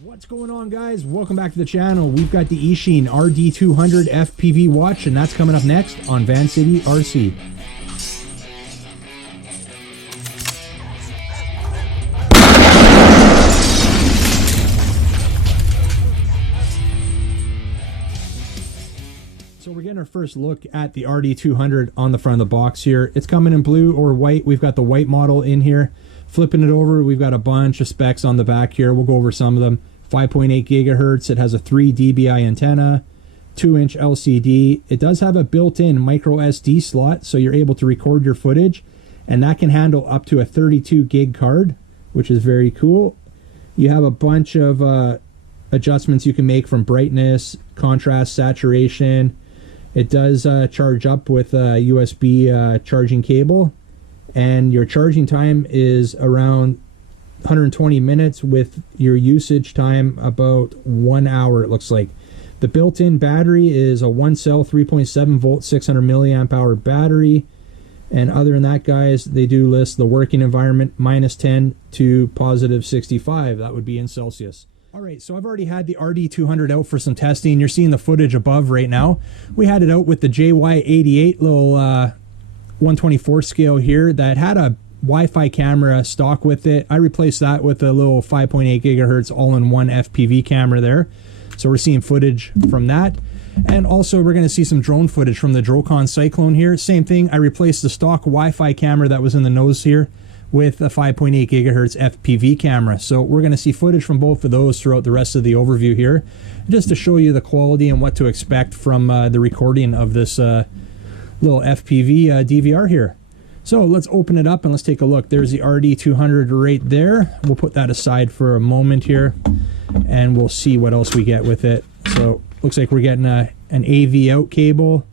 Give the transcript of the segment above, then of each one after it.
What's going on, guys? Welcome back to the channel. We've got the Eachine RD200 FPV watch, and that's coming up next on Van City RC. So we're getting our first look at the RD200 on the front of the box here. It's coming in blue or white. We've got the white model in here. Flipping it over, we've got a bunch of specs on the back here. We'll go over some of them. 5.8 gigahertz. It has a 3 dBi antenna, 2-inch LCD. It does have a built-in micro SD slot, so you're able to record your footage, and that can handle up to a 32 gig card, which is very cool. You have a bunch of adjustments you can make from brightness, contrast, saturation. It does charge up with a USB charging cable, and your charging time is around 120 minutes with your usage time about 1 hour, it looks like. The built-in battery is a 1-cell 3.7 volt 600 milliamp hour battery, and other than that, guys, they do list the working environment -10 to +65. That would be in Celsius. All right, so I've already had the RD200 out for some testing. You're seeing the footage above right now. We had it out with the JY88 little 124 scale here that had a Wi-Fi camera stock with it. I replaced that with a little 5.8 gigahertz all-in-one FPV camera there. So we're seeing footage from that. And also we're going to see some drone footage from the Drocon Cyclone here. Same thing, I replaced the stock Wi-Fi camera that was in the nose here with a 5.8 gigahertz FPV camera. So we're going to see footage from both of those throughout the rest of the overview here, just to show you the quality and what to expect from the recording of this little FPV DVR here. So let's open it up and let's take a look. There's the RD200 right there. We'll put that aside for a moment here, and we'll see what else we get with it. So looks like we're getting an AV out cable.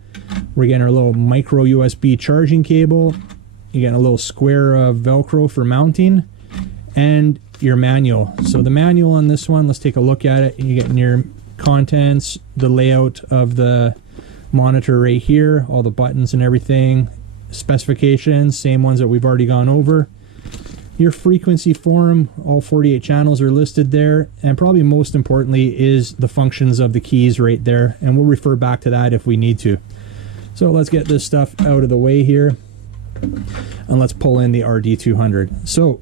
We're getting our little micro USB charging cable. You're getting a little square Velcro for mounting, and your manual. So the manual on this one, let's take a look at it. You're getting your contents, the layout of the monitor right here, all the buttons and everything, specifications, same ones that we've already gone over. Your frequency form, all 48 channels are listed there, and probably most importantly is the functions of the keys right there, and we'll refer back to that if we need to. So let's get this stuff out of the way here, and let's pull in the RD200. So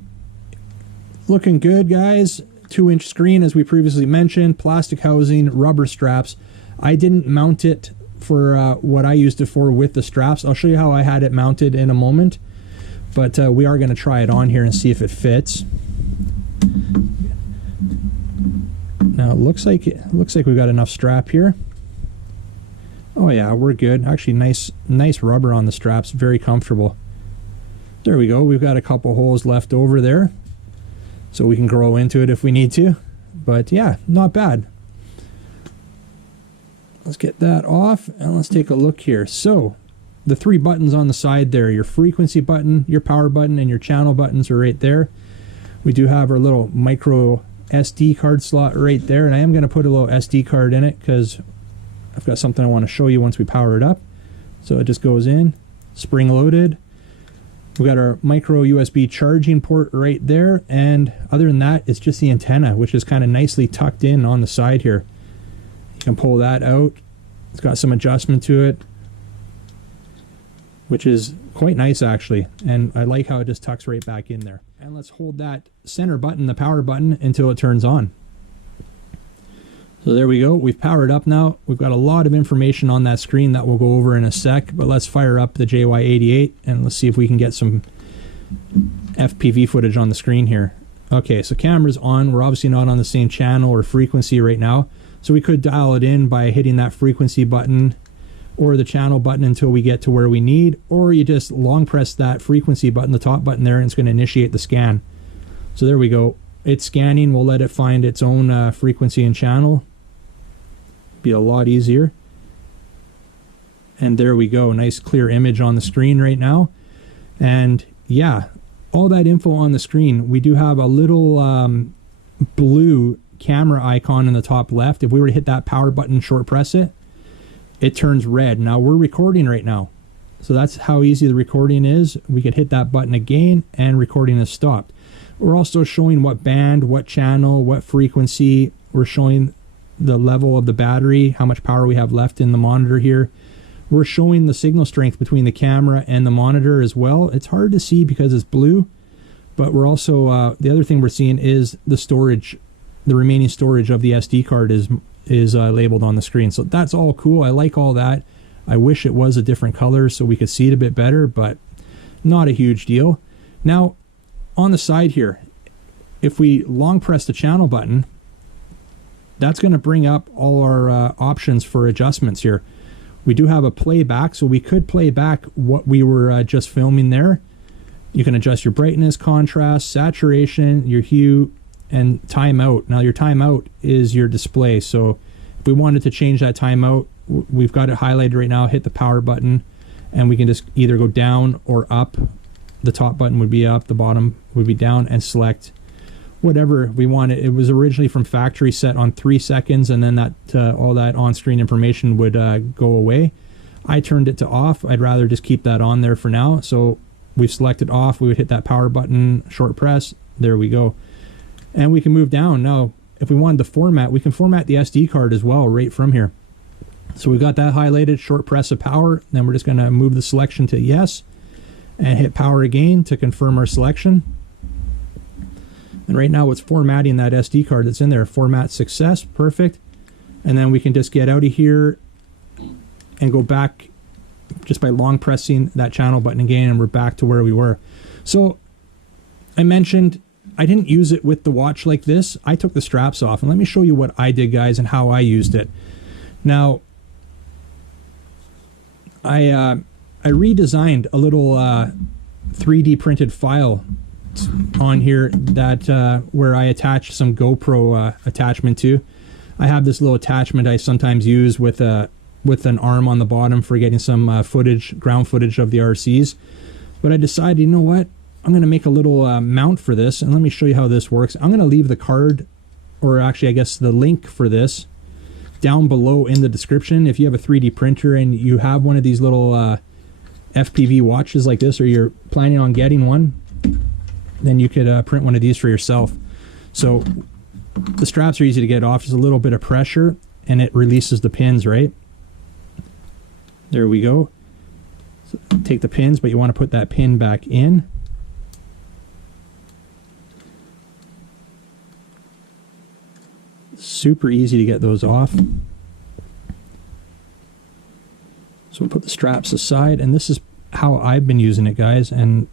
looking good, guys. 2-inch screen, as we previously mentioned, plastic housing, rubber straps. I didn't mount it for what I used it for with the straps. I'll show you how I had it mounted in a moment, but we are going to try it on here and see if it fits. Now it looks like we've got enough strap here. Oh yeah, we're good. Actually, nice rubber on the straps, very comfortable. There we go. We've got a couple holes left over there, so we can grow into it if we need to. But yeah, not bad. Let's get that off and let's take a look here. So the 3 buttons on the side there, your frequency button, your power button, and your channel buttons are right there. We do have our little micro SD card slot right there, and I am going to put a little SD card in it because I've got something I want to show you once we power it up. So it just goes in, spring loaded. We've got our micro USB charging port right there, and other than that, it's just the antenna, which is kind of nicely tucked in on the side here. You can pull that out. It's got some adjustment to it, which is quite nice actually, and I like how it just tucks right back in there. And let's hold that center button, the power button, until it turns on. So there we go. We've powered up now. We've got a lot of information on that screen that we'll go over in a sec, but let's fire up the JY88 and let's see if we can get some FPV footage on the screen here. Okay, so camera's on. We're obviously not on the same channel or frequency right now, so we could dial it in by hitting that frequency button or the channel button until we get to where we need, or you just long press that frequency button, the top button there, and it's going to initiate the scan. So there we go. It's scanning. We'll let it find its own frequency and channel. Be a lot easier. And there we go. Nice clear image on the screen right now. And yeah, all that info on the screen. We do have a little blue camera icon in the top left. If we were to hit that power button, short press it, it turns red. Now we're recording right now, so that's how easy the recording is. We could hit that button again and recording is stopped. We're also showing what band, what channel, what frequency. We're showing the level of the battery, how much power we have left in the monitor here. We're showing the signal strength between the camera and the monitor as well. It's hard to see because it's blue, but we're also, the other thing we're seeing is the storage, the remaining storage of the SD card is labeled on the screen. So that's all cool. I like all that. I wish it was a different color so we could see it a bit better, but not a huge deal. Now, on the side here, if we long press the channel button, that's going to bring up all our options for adjustments here. We do have a playback, so we could play back what we were just filming there. You can adjust your brightness, contrast, saturation, your hue, and timeout. Now your timeout is your display, so if we wanted to change that timeout, we've got it highlighted right now. Hit the power button and we can just either go down or up. The top button would be up, the bottom would be down, and select whatever we wanted. It was originally from factory set on 3 seconds, and then that all that on-screen information would go away. I turned it to off. I'd rather just keep that on there for now. So we've selected off. We would hit that power button, short press. There we go. And we can move down. Now, if we wanted to format, we can format the SD card as well right from here. So we've got that highlighted, short press of power. Then we're just going to move the selection to yes and hit power again to confirm our selection. And right now it's formatting that SD card that's in there. Format success, perfect. And then we can just get out of here and go back just by long pressing that channel button again, and we're back to where we were. So I mentioned I didn't use it with the watch like this. I took the straps off, and let me show you what I did, guys, and how I used it. Now, I redesigned a little 3D printed file on here that where I attached some GoPro attachment to. I have this little attachment I sometimes use with an arm on the bottom for getting some footage, ground footage of the RCs. But I decided, you know what? I'm going to make a little mount for this, and let me show you how this works. I'm going to leave the card, or actually I guess the link for this, down below in the description. If you have a 3D printer and you have one of these little FPV watches like this, or you're planning on getting one, then you could print one of these for yourself. So the straps are easy to get off. Just a little bit of pressure and it releases the pins, right? There we go. So take the pins, but you want to put that pin back in. Super easy to get those off. So we'll put the straps aside, and this is how I've been using it, guys, and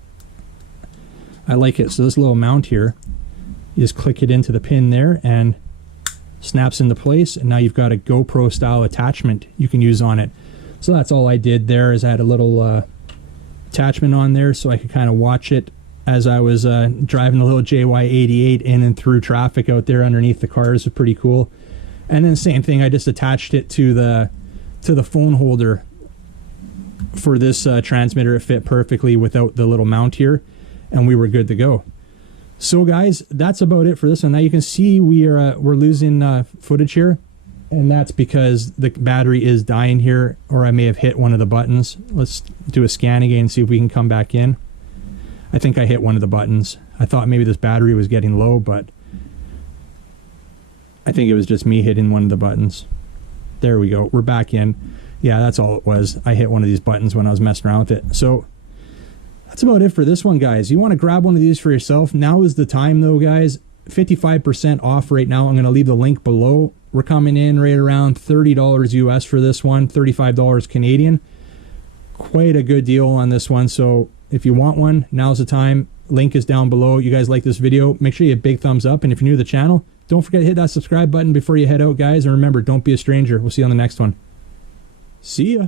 I like it. So this little mount here, you just click it into the pin there and snaps into place, and now you've got a GoPro style attachment you can use on it. So that's all I did there, is I had a little attachment on there so I could kind of watch it as I was driving the little JY88 in and through traffic out there underneath the cars. It was pretty cool. And then same thing, I just attached it to the phone holder for this transmitter. It fit perfectly without the little mount here, and we were good to go. So guys, that's about it for this one. Now you can see we're losing footage here, and that's because the battery is dying here, or I may have hit one of the buttons. Let's do a scan again and see if we can come back in. I think I hit one of the buttons. I thought maybe this battery was getting low, but I think it was just me hitting one of the buttons. There we go. We're back in. Yeah, that's all it was. I hit one of these buttons when I was messing around with it. So that's about it for this one, guys. You want to grab one of these for yourself. Now is the time, though, guys. 55% off right now. I'm going to leave the link below. We're coming in right around $30 US for this one, $35 Canadian. Quite a good deal on this one. So if you want one, now's the time. Link is down below. You guys like this video, make sure you hit big thumbs up. And if you're new to the channel, don't forget to hit that subscribe button before you head out, guys. And remember, don't be a stranger. We'll see you on the next one. See ya.